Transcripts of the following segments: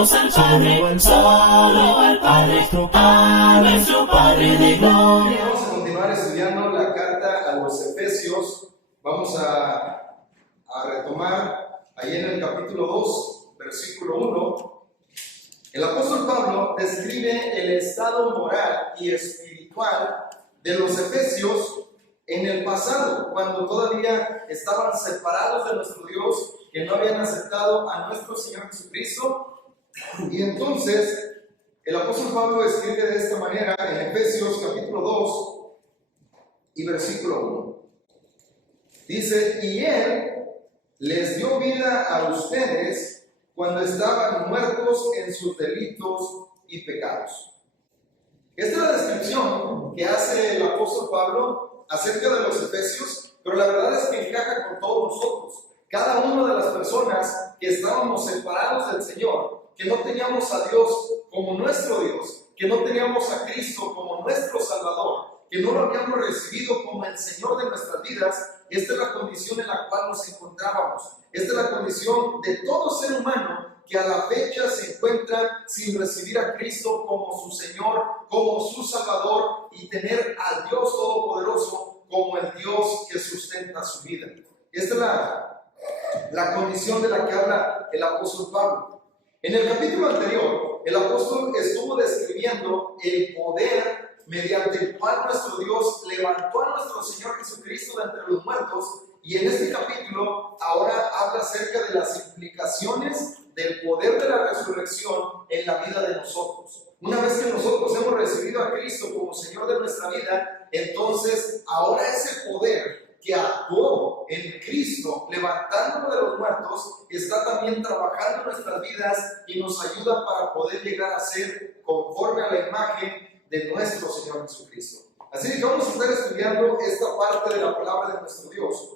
Adoremos al Padre, solo al Padre, a nuestro Padre de gloria. Vamos a continuar estudiando la carta a los Efesios. Vamos a retomar ahí en el capítulo 2, versículo 1. El apóstol Pablo describe el estado moral y espiritual de los efesios en el pasado, cuando todavía estaban separados de nuestro Dios, que no habían aceptado a nuestro Señor Jesucristo. Y entonces el apóstol Pablo escribe de esta manera en Efesios capítulo 2 y versículo 1. Dice: y Él les dio vida a ustedes cuando estaban muertos en sus delitos y pecados. Esta es la descripción que hace el apóstol Pablo acerca de los efesios, pero la verdad es que encaja con todos nosotros. Cada una de las personas que estábamos separados del Señor, que no teníamos a Dios como nuestro Dios, que no teníamos a Cristo como nuestro Salvador, que no lo habíamos recibido como el Señor de nuestras vidas, esta es la condición en la cual nos encontrábamos. Esta es la condición de todo ser humano que a la fecha se encuentra sin recibir a Cristo como su Señor, como su Salvador, y tener al Dios Todopoderoso como el Dios que sustenta su vida. Esta es la condición de la que habla el apóstol Pablo. En el capítulo anterior, el apóstol estuvo describiendo el poder mediante el cual nuestro Dios levantó a nuestro Señor Jesucristo de entre los muertos, y en este capítulo ahora habla acerca de las implicaciones del poder de la resurrección en la vida de nosotros. Una vez que nosotros hemos recibido a Cristo como Señor de nuestra vida, entonces ahora ese poder que actuó en Cristo, levantándolo de los muertos, está también trabajando en nuestras vidas y nos ayuda para poder llegar a ser conforme a la imagen de nuestro Señor Jesucristo. Así que vamos a estar estudiando esta parte de la palabra de nuestro Dios.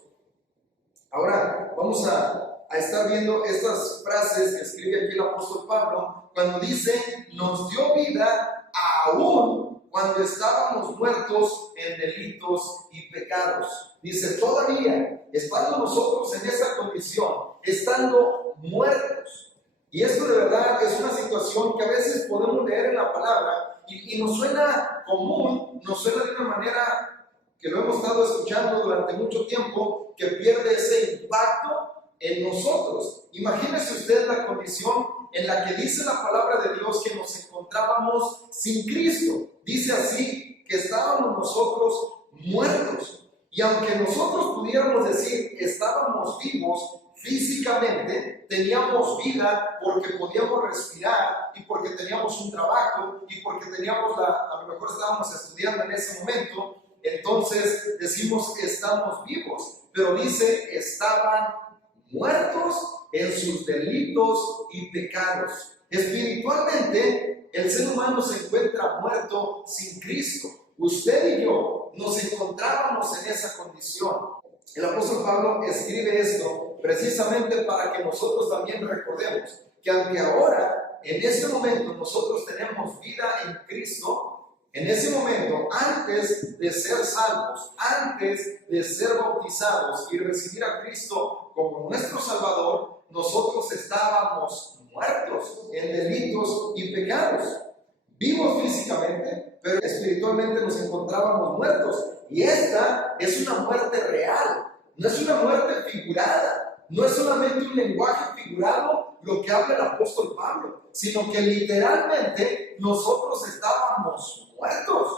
Ahora vamos a estar viendo estas frases que escribe aquí el apóstol Pablo cuando dice: nos dio vida aún cuando estábamos muertos en delitos y pecados. Dice, todavía estando nosotros en esa condición, estando muertos. Y esto de verdad es una situación que a veces podemos leer en la palabra y nos suena común, nos suena de una manera que lo hemos estado escuchando durante mucho tiempo, que pierde ese impacto en nosotros. Imagínese usted la condición en la que dice la palabra de Dios que nos encontrábamos sin Cristo. Dice así, que estábamos nosotros muertos. Y aunque nosotros pudiéramos decir estábamos vivos físicamente, teníamos vida porque podíamos respirar y porque teníamos un trabajo y porque teníamos a lo mejor estábamos estudiando en ese momento, entonces decimos que estamos vivos, pero dice estaban muertos en sus delitos y pecados. Espiritualmente, el ser humano se encuentra muerto sin Cristo. Usted y yo nos encontrábamos en esa condición. El apóstol Pablo escribe esto precisamente para que nosotros también recordemos que aunque ahora, en este momento, nosotros tenemos vida en Cristo, en ese momento, antes de ser salvos, antes de ser bautizados y recibir a Cristo como nuestro Salvador, nosotros estábamos muertos en delitos y pecados. Vivos físicamente, pero espiritualmente nos encontrábamos muertos. Y esta es una muerte real, no es una muerte figurada, no es solamente un lenguaje figurado lo que habla el apóstol Pablo, sino que literalmente nosotros estábamos muertos.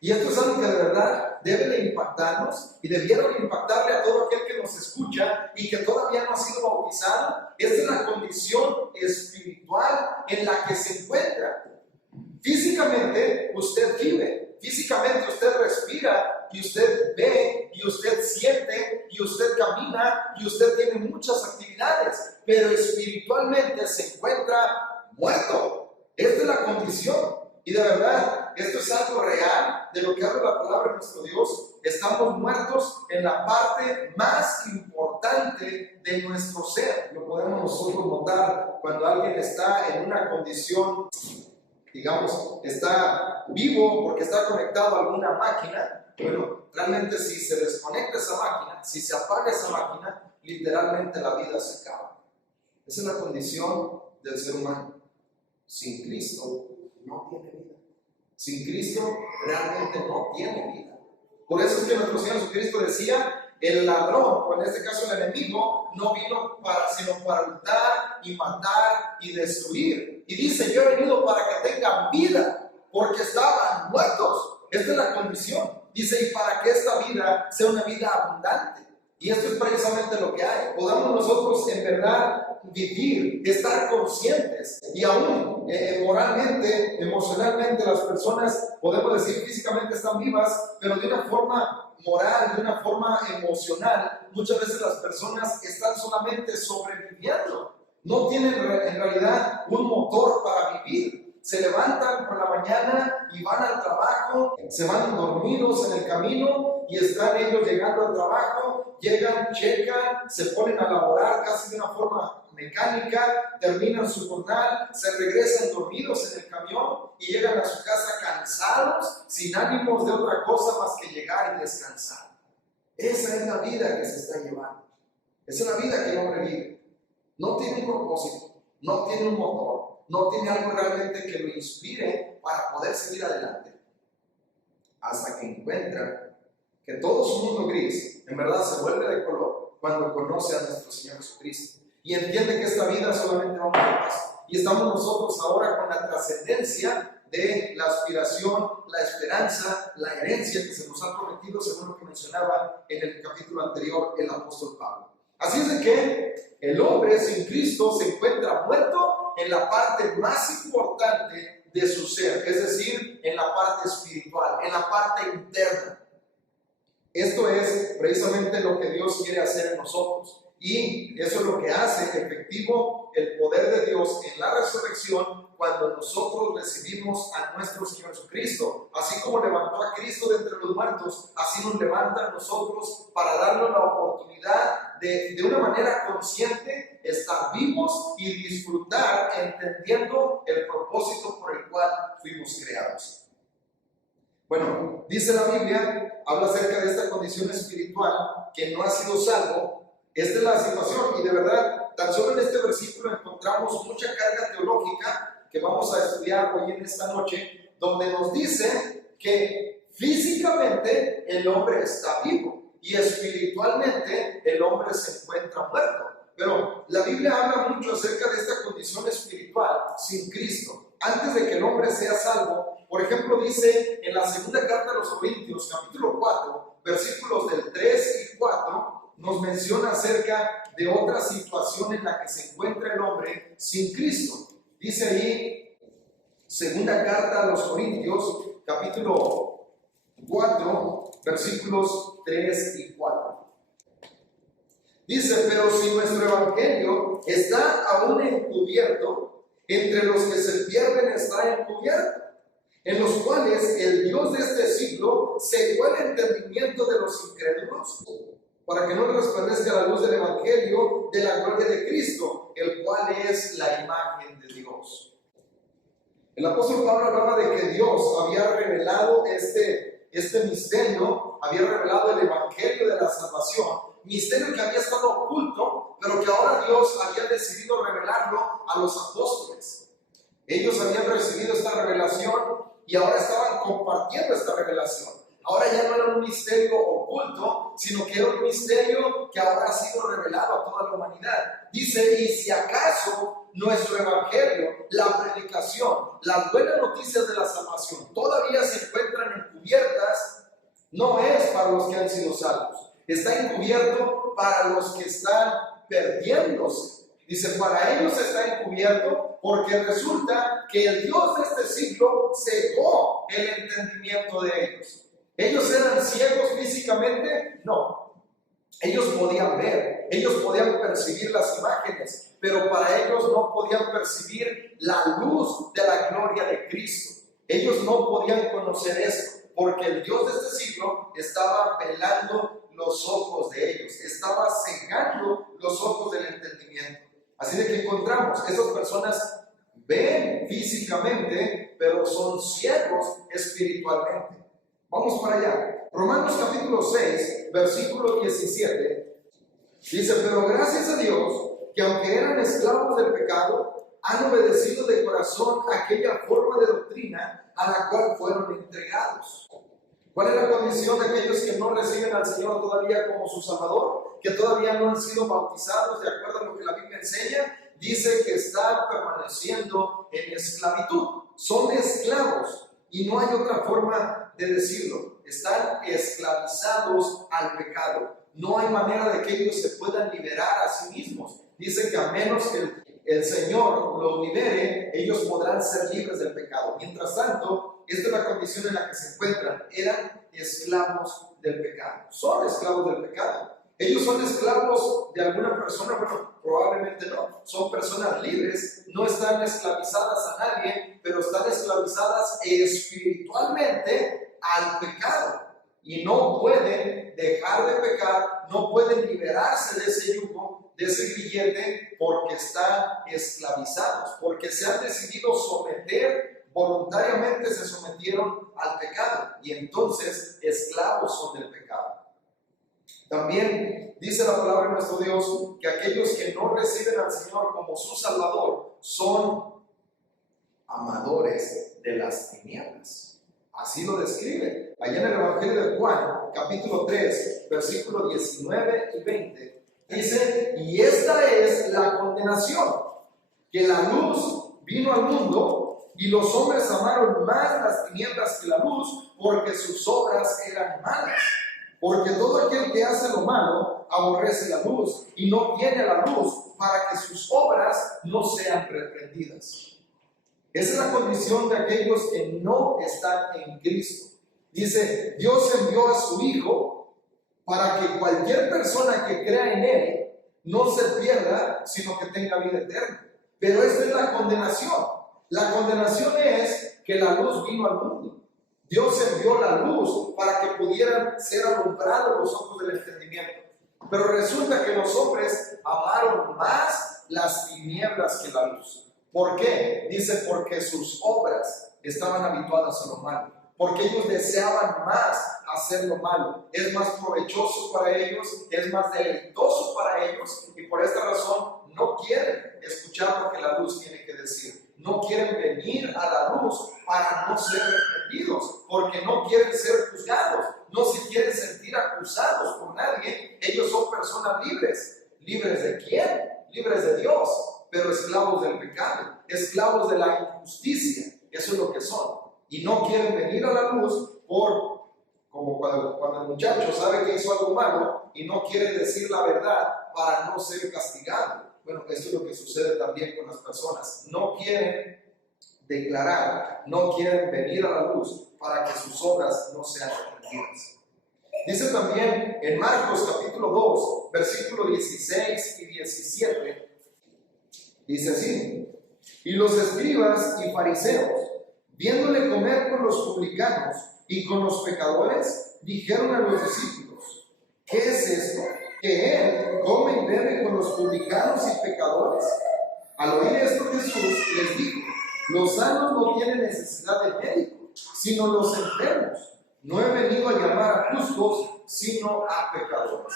Y esto es algo que de verdad debe de impactarnos y debiera de impactarle a todo aquel que nos escucha y que todavía no ha sido bautizado. Esta es la condición espiritual en la que se encuentra. Físicamente usted vive, físicamente usted respira y usted ve y usted siente y usted camina y usted tiene muchas actividades, pero espiritualmente se encuentra muerto. Esta es la condición. Y de verdad, esto es algo real de lo que habla la palabra de nuestro Dios. Estamos muertos en la parte más importante de nuestro ser. Lo podemos nosotros notar cuando alguien está en una condición, digamos, está vivo porque está conectado a alguna máquina. Bueno, realmente si se desconecta esa máquina, si se apaga esa máquina, literalmente la vida se acaba. Esa es la condición del ser humano. sin Cristo no tiene vida. Sin Cristo realmente no tiene vida. Por eso es que nuestro Señor Jesucristo decía, el ladrón, o en este caso el enemigo, no vino sino para hurtar y matar y destruir. Y dice, yo he venido para que tengan vida, porque estaban muertos. Esta es la condición. Dice, y para que esta vida sea una vida abundante. Y esto es precisamente lo que hay. Podamos nosotros en verdad vivir, estar conscientes y aún moralmente, emocionalmente, las personas, podemos decir físicamente están vivas, pero de una forma moral, de una forma emocional, muchas veces las personas están solamente sobreviviendo. No tienen en realidad un motor para vivir. Se levantan por la mañana y van al trabajo, se van dormidos en el camino y están ellos llegando al trabajo, llegan, checan, se ponen a laborar casi de una forma mecánica, terminan su jornal, se regresan dormidos en el camión y llegan a su casa cansados, sin ánimos de otra cosa más que llegar y descansar. Esa es la vida que se está llevando. Esa es la vida que el hombre vive. No tiene un propósito, no tiene un motor, no tiene algo realmente que lo inspire para poder seguir adelante. Hasta que encuentra que todo su mundo gris en verdad se vuelve de color cuando conoce a nuestro Señor Jesucristo y entiende que esta vida solamente vamos a pasar. Y estamos nosotros ahora con la trascendencia de la aspiración, la esperanza, la herencia que se nos ha prometido, según lo que mencionaba en el capítulo anterior el apóstol Pablo. Así es de que el hombre sin Cristo se encuentra muerto en la parte más importante de su ser, es decir, en la parte espiritual, en la parte interna. Esto es precisamente lo que Dios quiere hacer en nosotros. Y eso es lo que hace efectivo el poder de Dios en la resurrección cuando nosotros recibimos a nuestro Señor Jesucristo. Así como levantó a Cristo de entre los muertos, así nos levanta a nosotros para darnos la oportunidad de una manera consciente estar vivos y disfrutar entendiendo el propósito por el cual fuimos creados. Bueno, dice la Biblia, habla acerca de esta condición espiritual que no ha sido salvo. Esta es la situación y de verdad, tan solo en este versículo encontramos mucha carga teológica que vamos a estudiar hoy en esta noche, donde nos dice que físicamente el hombre está vivo y espiritualmente el hombre se encuentra muerto. Pero la Biblia habla mucho acerca de esta condición espiritual sin Cristo. Antes de que el hombre sea salvo, por ejemplo, dice en la segunda carta a los Corintios, capítulo 4, versículos del 3 y 4, nos menciona acerca de otra situación en la que se encuentra el hombre sin Cristo. Dice ahí, segunda carta a los Corintios, capítulo 4, versículos 3 y 4. Dice, pero si nuestro evangelio está aún encubierto, entre los que se pierden está encubierto, en los cuales el Dios de este siglo cegó el entendimiento de los incrédulos, para que no resplandezca la luz del evangelio de la gloria de Cristo, el cual es la imagen de Dios. El apóstol Pablo hablaba de que Dios había revelado este misterio, había revelado el evangelio de la salvación, misterio que había estado oculto, pero que ahora Dios había decidido revelarlo a los apóstoles. Ellos habían recibido esta revelación y ahora estaban compartiendo esta revelación. Ahora ya no era un misterio oculto, sino que era un misterio que ahora ha sido revelado a toda la humanidad. Dice, y si acaso nuestro evangelio, la predicación, las buenas noticias de la salvación todavía se encuentran encubiertas, no es para los que han sido salvos. Está encubierto para los que están perdiéndose. Dice, para ellos está encubierto porque resulta que el Dios de este siglo cegó el entendimiento de ellos. ¿Ellos eran ciegos físicamente? No. Ellos podían ver, ellos podían percibir las imágenes, pero para ellos no podían percibir la luz de la gloria de Cristo. Ellos no podían conocer eso, porque el Dios de este siglo estaba velando los ojos de ellos, estaba cegando los ojos del entendimiento. Así de que encontramos, esas personas ven físicamente, pero son ciegos espiritualmente. Vamos para allá. Romanos capítulo 6, versículo 17, dice, pero gracias a Dios, que aunque eran esclavos del pecado, han obedecido de corazón aquella forma de doctrina a la cual fueron entregados. ¿Cuál es la condición de aquellos que no reciben al Señor todavía como su Salvador? Que todavía no han sido bautizados de acuerdo a lo que la Biblia enseña. Dice que están permaneciendo en esclavitud. Son esclavos y no hay otra forma de decirlo. Están esclavizados al pecado. No hay manera de que ellos se puedan liberar a sí mismos. Dice que a menos que el Señor los libere, ellos podrán ser libres del pecado. Mientras tanto, esta es la condición en la que se encuentran. Eran esclavos del pecado. Son esclavos del pecado. Ellos son esclavos de alguna persona. Bueno, probablemente no. Son personas libres. No están esclavizadas a nadie, pero están esclavizadas espiritualmente al pecado. Y no pueden dejar de pecar, no pueden liberarse de ese yugo, de ese grillete, porque están esclavizados, porque se han decidido someter, voluntariamente se sometieron al pecado, y entonces esclavos son del pecado. También dice la palabra de nuestro Dios que aquellos que no reciben al Señor como su Salvador son amadores de las tinieblas. Así lo describe. Allá en el Evangelio de Juan, capítulo 3, versículos 19 y 20, dice, y esta es la condenación, que la luz vino al mundo y los hombres amaron más las tinieblas que la luz porque sus obras eran malas. Porque todo aquel que hace lo malo aborrece la luz y no viene a la luz para que sus obras no sean reprendidas. Esa es la condición de aquellos que no están en Cristo. Dice, Dios envió a su Hijo para que cualquier persona que crea en Él no se pierda, sino que tenga vida eterna. Pero esta es la condenación. La condenación es que la luz vino al mundo. Dios envió la luz para que pudieran ser alumbrados los ojos del entendimiento. Pero resulta que los hombres amaron más las tinieblas que la luz. ¿Por qué? Dice, porque sus obras estaban habituadas a lo malo. Porque ellos deseaban más hacer lo malo. Es más provechoso para ellos, es más deleitoso para ellos, y por esta razón no quieren escuchar lo que la luz tiene que decir. No quieren venir a la luz para no ser reprendidos, porque no quieren ser juzgados, no se quieren sentir acusados por nadie. Ellos son personas libres. ¿Libres de quién? Libres de Dios, pero esclavos del pecado, esclavos de la injusticia. Eso es lo que son. Y no quieren venir a la luz como cuando el muchacho sabe que hizo algo malo y no quiere decir la verdad para no ser castigado. Bueno, esto es lo que sucede también con las personas. No quieren declarar, no quieren venir a la luz para que sus obras no sean reprendidas. Dice también en Marcos capítulo 2, versículos 16 y 17, dice así, y los escribas y fariseos, viéndole comer con los publicanos y con los pecadores, dijeron a los discípulos, ¿qué es esto? ¿Que él come y bebe con los publicanos y pecadores? Al oír esto Jesús les dijo, los sanos no tienen necesidad de médico, sino los enfermos. No he venido a llamar a justos, sino a pecadores.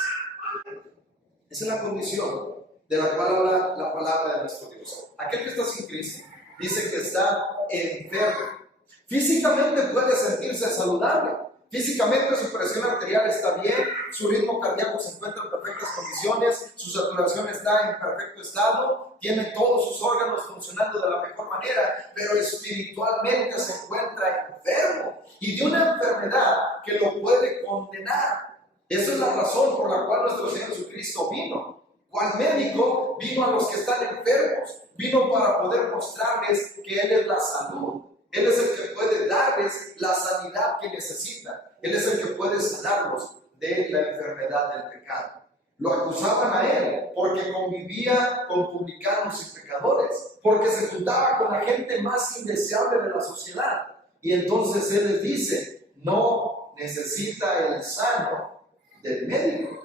Esa es la condición de la cual habla la palabra de nuestro Dios. Aquel que está sin Cristo dice que está enfermo. Físicamente puede sentirse saludable. Físicamente su presión arterial está bien, su ritmo cardíaco se encuentra en perfectas condiciones, su saturación está en perfecto estado, tiene todos sus órganos funcionando de la mejor manera, pero espiritualmente se encuentra enfermo y de una enfermedad que lo puede condenar. Esa es la razón por la cual nuestro Señor Jesucristo vino. ¿Cuál médico? Vino a los que están enfermos, vino para poder mostrarles que Él es la salud. Él es el que puede darles la sanidad que necesitan. Él es el que puede sanarlos de la enfermedad del pecado. Lo acusaban a Él porque convivía con publicanos y pecadores, porque se juntaba con la gente más indeseable de la sociedad. Y entonces Él les dice, no necesita el sano del médico,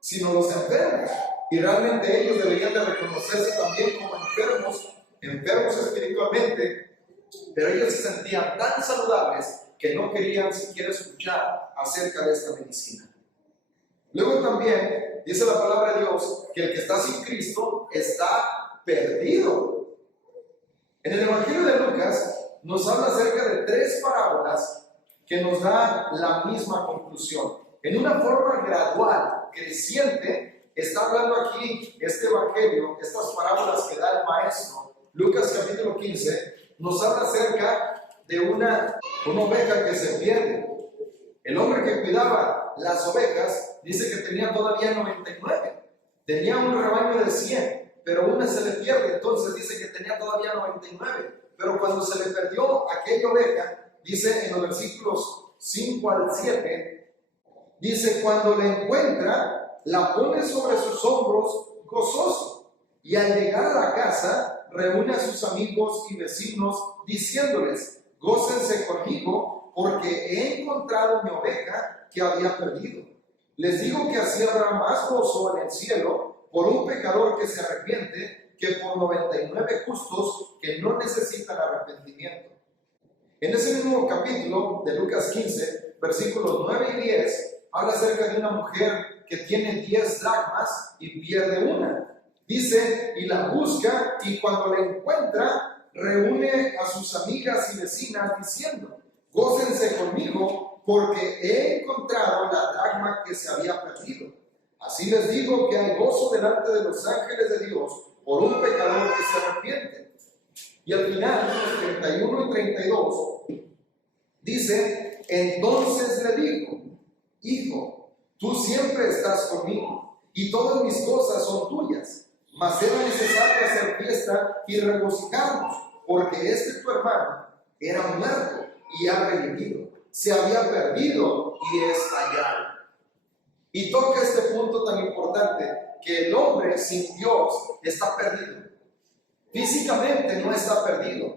sino los enfermos. Y realmente ellos deberían de reconocerse también como enfermos espiritualmente, pero ellos se sentían tan saludables que no querían siquiera escuchar acerca de esta medicina. Luego también dice la palabra de Dios que el que está sin Cristo está perdido. En el Evangelio de Lucas nos habla acerca de 3 parábolas que nos da la misma conclusión. En una forma gradual, creciente, está hablando aquí este Evangelio, estas parábolas que da el maestro. Lucas capítulo 15 nos habla acerca de una oveja que se pierde. El hombre que cuidaba las ovejas dice que tenía todavía 99. Tenía un rebaño de 100, pero una se le pierde, entonces dice que tenía todavía 99. Pero cuando se le perdió aquella oveja, dice en los versículos 5 al 7, dice, cuando la encuentra, la pone sobre sus hombros gozoso. Y al llegar a la casa, reúne a sus amigos y vecinos, diciéndoles, gócense conmigo, porque he encontrado mi oveja que había perdido. Les digo que así habrá más gozo en el cielo por un pecador que se arrepiente que por 99 justos que no necesitan arrepentimiento. En ese mismo capítulo de Lucas 15, versículos 9 y 10, habla acerca de una mujer que tiene 10 dracmas y pierde una. Dice, y la busca, y cuando la encuentra, reúne a sus amigas y vecinas diciendo, gócense conmigo, porque he encontrado la dracma que se había perdido. Así les digo que hay gozo delante de los ángeles de Dios por un pecador que se arrepiente. Y al final, 31 y 32, dice, entonces le digo, hijo, tú siempre estás conmigo, y todas mis cosas son tuyas, mas era necesario hacer fiesta y regocijarnos, porque tu hermano era muerto y ha revivido, se había perdido y es hallado. Y toca este punto tan importante, que el hombre sin Dios está perdido. Físicamente no está perdido,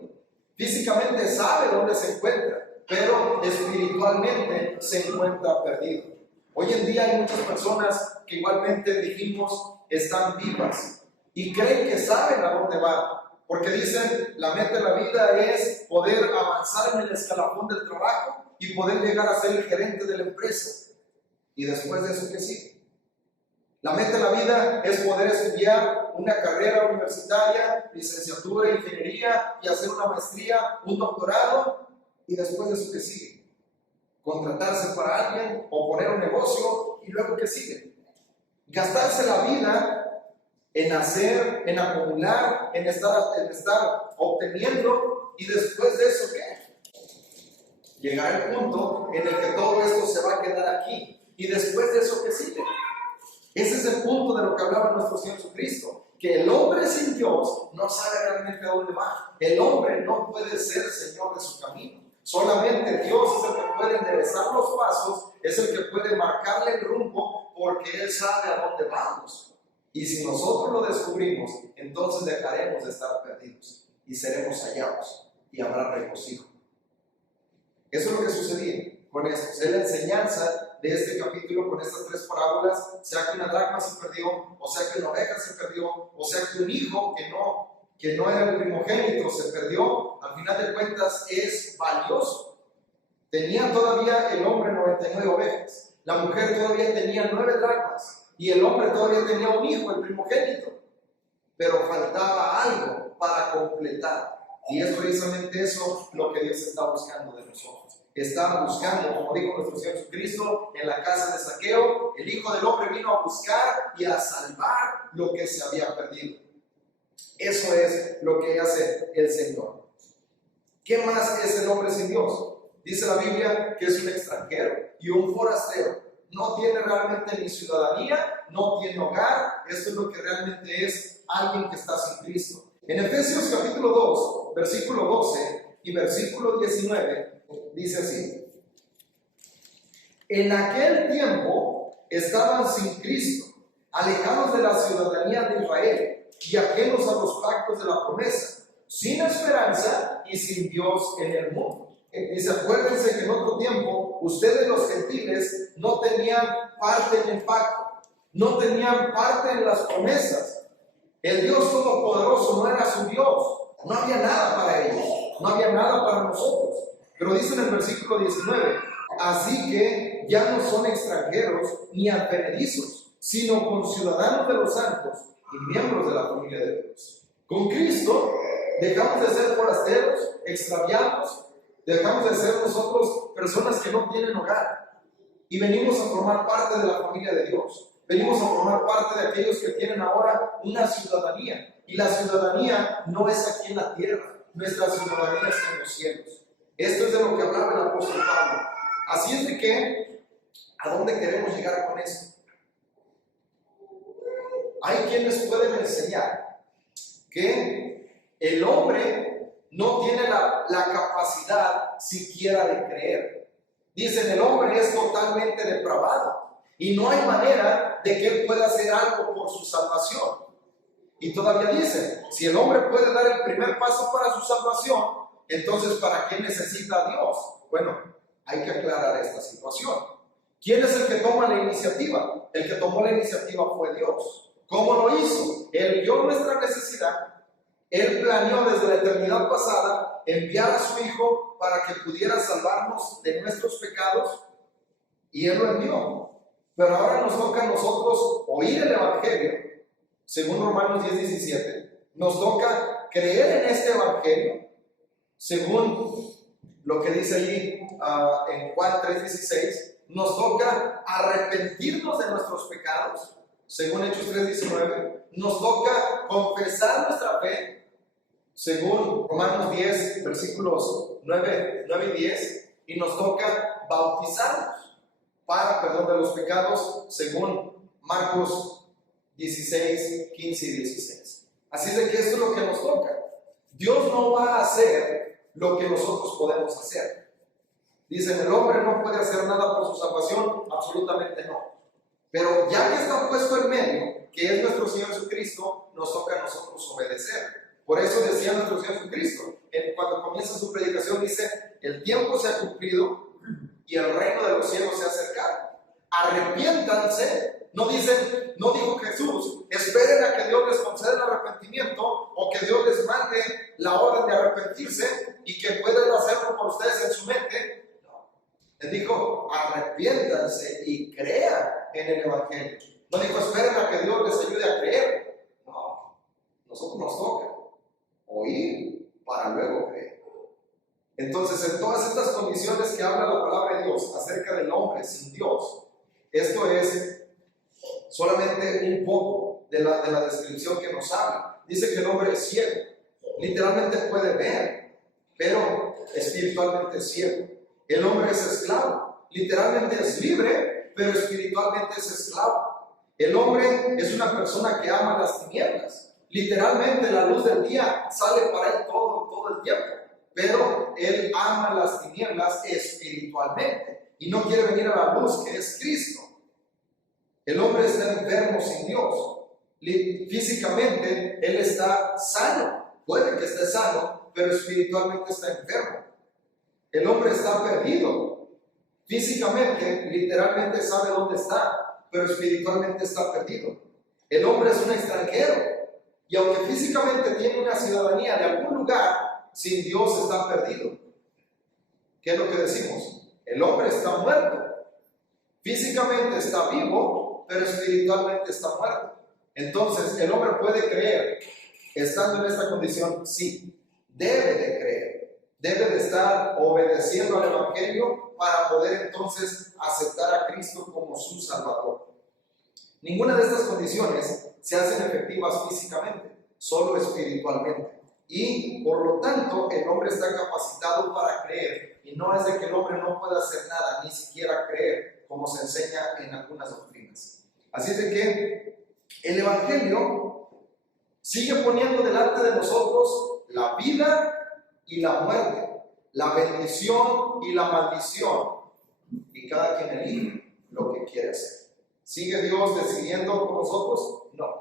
físicamente sabe dónde se encuentra, pero espiritualmente se encuentra perdido. Hoy en día hay muchas personas que igualmente dijimos están vivas y creen que saben a dónde van, porque dicen la meta de la vida es poder avanzar en el escalafón del trabajo y poder llegar a ser el gerente de la empresa. Y después de eso, ¿qué sigue? La meta de la vida es poder estudiar una carrera universitaria, licenciatura, ingeniería y hacer una maestría, un doctorado. Y después de eso, ¿qué sigue? Contratarse para alguien o poner un negocio. Y luego, ¿qué sigue? Gastarse la vida en hacer, en acumular, en estar obteniendo. Y después de eso, ¿qué? Llegará el punto en el que todo esto se va a quedar aquí. Y después de eso, ¿qué sigue? Ese es el punto de lo que hablaba nuestro Señor Jesucristo, que el hombre sin Dios no sabe realmente a dónde va. El hombre no puede ser señor de su camino. Solamente Dios es el que puede enderezar los pasos, es el que puede marcarle el rumbo, porque Él sabe a dónde vamos. Y si nosotros lo descubrimos, entonces dejaremos de estar perdidos y seremos hallados y habrá regocijo. Eso es lo que sucedía con esto. Es la enseñanza de este capítulo con estas 3 parábolas, sea que una dracma se perdió, o sea que una oveja se perdió, o sea que un hijo que no era el primogénito se perdió, al final de cuentas es valioso. Tenía todavía el hombre 99 ovejas, la mujer todavía tenía 9 dracmas, y el hombre todavía tenía un hijo, el primogénito, pero faltaba algo para completar, y es precisamente eso lo que Dios está buscando de nosotros. Está buscando, como dijo nuestro Señor Jesucristo, en la casa de Zaqueo, el Hijo del Hombre vino a buscar y a salvar lo que se había perdido. Eso es lo que hace el Señor. ¿Qué más es el hombre sin Dios? Dice la Biblia que es un extranjero y un forastero. No tiene realmente ni ciudadanía, no tiene hogar. Esto es lo que realmente es alguien que está sin Cristo. En Efesios capítulo 2, versículo 12 y versículo 19, dice así: en aquel tiempo estaban sin Cristo, alejados de la ciudadanía de Israel y ajenos a los pactos de la promesa, sin esperanza y sin Dios en el mundo. Dice, acuérdense que en otro tiempo ustedes los gentiles no tenían parte en el pacto, no tenían parte en las promesas. El Dios Todopoderoso no era su Dios, no había nada para ellos, no había nada para nosotros. Pero dice en el versículo 19, así que ya no son extranjeros ni advenedizos, sino conciudadanos de los santos y miembros de la familia de Dios. Con Cristo Dejamos de ser forasteros, extraviados, dejamos de ser nosotros personas que no tienen hogar y venimos a formar parte de la familia de Dios. Venimos a formar parte de aquellos que tienen ahora una ciudadanía, y la ciudadanía no es aquí en la tierra, nuestra ciudadanía está en los cielos. Esto es de lo que hablaba el apóstol Pablo. Así es de que, ¿a dónde queremos llegar con esto? Hay quienes pueden enseñar que el hombre no tiene la capacidad siquiera de creer. Dicen, el hombre es totalmente depravado y no hay manera de que él pueda hacer algo por su salvación. Y todavía dicen, si el hombre puede dar el primer paso para su salvación, entonces ¿para qué necesita a Dios? Bueno, hay que aclarar esta situación. ¿Quién es el que toma la iniciativa? El que tomó la iniciativa fue Dios. ¿Cómo lo hizo? Él vio nuestra necesidad. Él planeó desde la eternidad pasada enviar a su Hijo para que pudiera salvarnos de nuestros pecados, y Él lo envió. Pero ahora nos toca a nosotros oír el Evangelio, según Romanos 10:17. Nos toca creer en este Evangelio, según lo que dice allí en Juan 3:16. Nos toca arrepentirnos de nuestros pecados, según Hechos 3:19. Nos toca confesar nuestra fe, según Romanos 10, versículos 9 y 10, y nos toca bautizarnos para perdón de los pecados, según Marcos 16, 15 y 16. Así de que esto es lo que nos toca. Dios no va a hacer lo que nosotros podemos hacer. Dicen, el hombre no puede hacer nada por su salvación. Absolutamente no. Pero ya que está puesto en medio, que es nuestro Señor Jesucristo, nos toca a nosotros obedecer. Por eso decía nuestro Señor Jesucristo, cuando comienza su predicación, dice, el tiempo se ha cumplido y el reino de los cielos se ha acercado. Arrepiéntanse. No dijo Jesús, esperen a que Dios les conceda el arrepentimiento o que Dios les mande la orden de arrepentirse y que puedan hacerlo por ustedes en su mente. No. Les dijo, arrepiéntanse y crean en el Evangelio. No dijo, esperen a que Dios les ayude a creer. No, nosotros nos toca oír para luego creer. Entonces, en todas estas condiciones que habla la palabra de Dios acerca del hombre sin Dios, esto es solamente un poco de la descripción que nos habla. Dice que el hombre es ciego. Literalmente puede ver, pero espiritualmente es ciego. El hombre es esclavo. Literalmente es libre, pero espiritualmente es esclavo. El hombre es una persona que ama las tinieblas. Literalmente la luz del día sale para él todo el tiempo, pero él ama las tinieblas espiritualmente y no quiere venir a la luz que es Cristo. El hombre está enfermo sin Dios. Físicamente él está sano, puede que esté sano, pero espiritualmente está enfermo. El hombre está perdido. Físicamente, literalmente sabe dónde está, pero espiritualmente está perdido. El hombre es un extranjero. Y aunque físicamente tiene una ciudadanía de algún lugar, sin Dios está perdido. ¿Qué es lo que decimos? El hombre está muerto. Físicamente está vivo, pero espiritualmente está muerto. Entonces, ¿el hombre puede creer estando en esta condición? Sí, debe de creer. Debe de estar obedeciendo al Evangelio para poder entonces aceptar a Cristo como su Salvador. Ninguna de estas condiciones se hacen efectivas físicamente, solo espiritualmente. Y por lo tanto, el hombre está capacitado para creer. Y no es de que el hombre no pueda hacer nada, ni siquiera creer, como se enseña en algunas doctrinas. Así es de que el Evangelio sigue poniendo delante de nosotros la vida y la muerte, la bendición y la maldición. Y cada quien elige lo que quiere hacer. ¿Sigue Dios decidiendo por nosotros? No.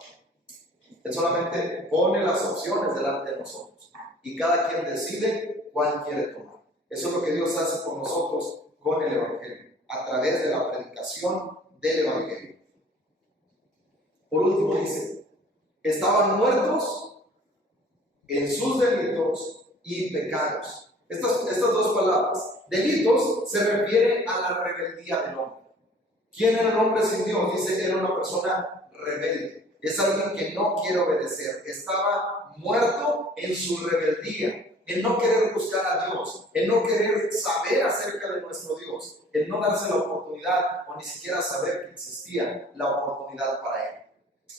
Él solamente pone las opciones delante de nosotros. Y cada quien decide cuál quiere tomar. Eso es lo que Dios hace por nosotros con el Evangelio, a través de la predicación del Evangelio. Por último dice, estaban muertos en sus delitos y pecados. Estas dos palabras, delitos, se refiere a la rebeldía del hombre. ¿Quién era el hombre sin Dios? Dice, era una persona rebelde. Es alguien que no quiere obedecer. Estaba muerto en su rebeldía, en no querer buscar a Dios, en no querer saber acerca de nuestro Dios, en no darse la oportunidad o ni siquiera saber que existía la oportunidad para Él.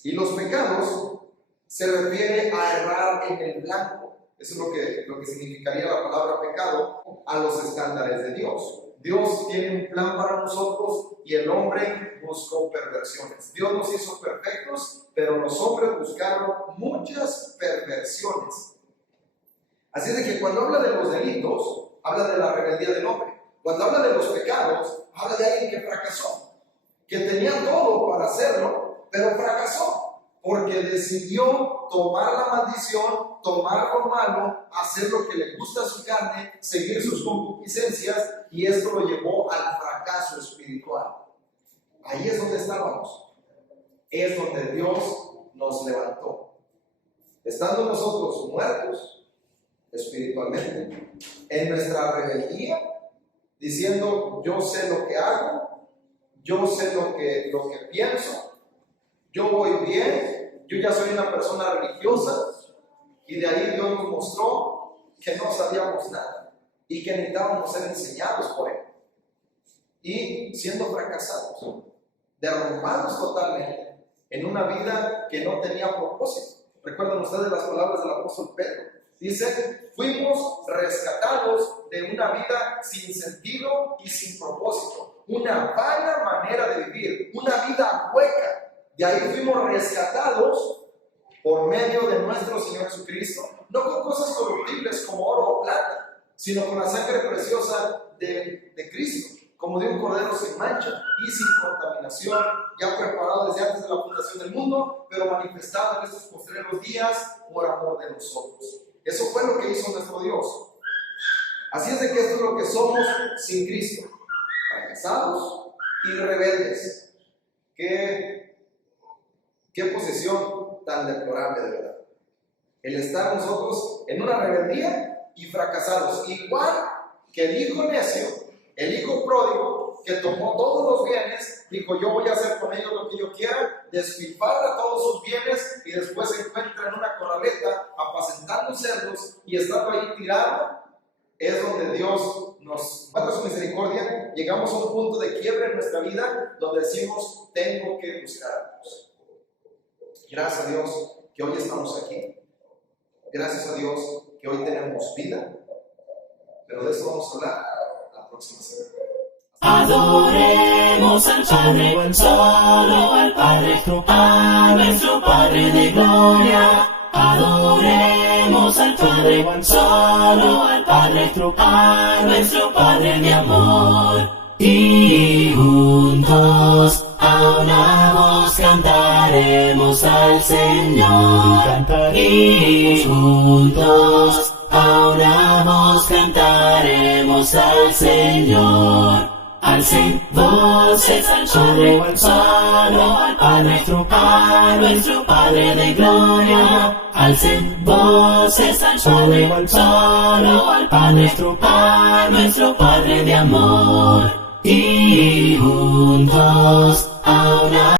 Y los pecados se refiere a errar en el blanco. Eso es lo que significaría la palabra pecado a los estándares de Dios. Dios tiene un plan para nosotros y el hombre buscó perversiones. Dios nos hizo perfectos, pero los hombres buscaron muchas perversiones. Así es de que cuando habla de los delitos, habla de la rebeldía del hombre. Cuando habla de los pecados, habla de alguien que fracasó, que tenía todo para hacerlo, pero fracasó. Porque decidió tomar la maldición, tomar lo malo, hacer lo que le gusta a su carne, seguir sus concupiscencias, y esto lo llevó al fracaso espiritual. Ahí es donde estábamos. Es donde Dios nos levantó. Estando nosotros muertos espiritualmente, en nuestra rebeldía, diciendo: yo sé lo que hago, yo sé lo que pienso, yo voy bien, yo ya soy una persona religiosa, y de ahí Dios nos mostró que no sabíamos nada y que necesitábamos ser enseñados por Él. Y siendo fracasados, derrumbados totalmente en una vida que no tenía propósito. Recuerdan ustedes las palabras del apóstol Pedro. Dice: fuimos rescatados de una vida sin sentido y sin propósito, una vana manera de vivir, una vida hueca. De ahí fuimos rescatados por medio de nuestro Señor Jesucristo, no con cosas corruptibles como oro o plata, sino con la sangre preciosa de Cristo, como de un cordero sin mancha y sin contaminación, ya preparado desde antes de la fundación del mundo, pero manifestado en estos postreros días por amor de nosotros. Eso fue lo que hizo nuestro Dios. Así es de que esto es lo que somos sin Cristo: fracasados y rebeldes. Qué posición tan deplorable, de verdad. El estar nosotros en una rebeldía y fracasados, igual que el hijo necio, el hijo pródigo, que tomó todos los bienes, dijo: yo voy a hacer con ellos lo que yo quiera, despilfarra todos sus bienes, y después se encuentra en una corraleta apacentando cerdos y estando ahí tirado. Es donde Dios nos muestra su misericordia. Llegamos a un punto de quiebre en nuestra vida donde decimos: tengo que buscar a Dios. Gracias a Dios que hoy estamos aquí. Gracias a Dios que hoy tenemos vida. Pero de eso vamos a hablar la próxima semana. Adoremos al Padre, solo al Padre, a nuestro Padre de gloria. Adoremos al Padre, solo al Padre, a nuestro Padre de amor. Y juntos a una voz cantaremos al Señor. Y juntos a una voz cantaremos al Señor. Alcen voces al Padre, solo al Padre, a nuestro Padre de gloria. Alcen voces al Padre, solo al Padre, a nuestro Padre de amor. Y juntos a una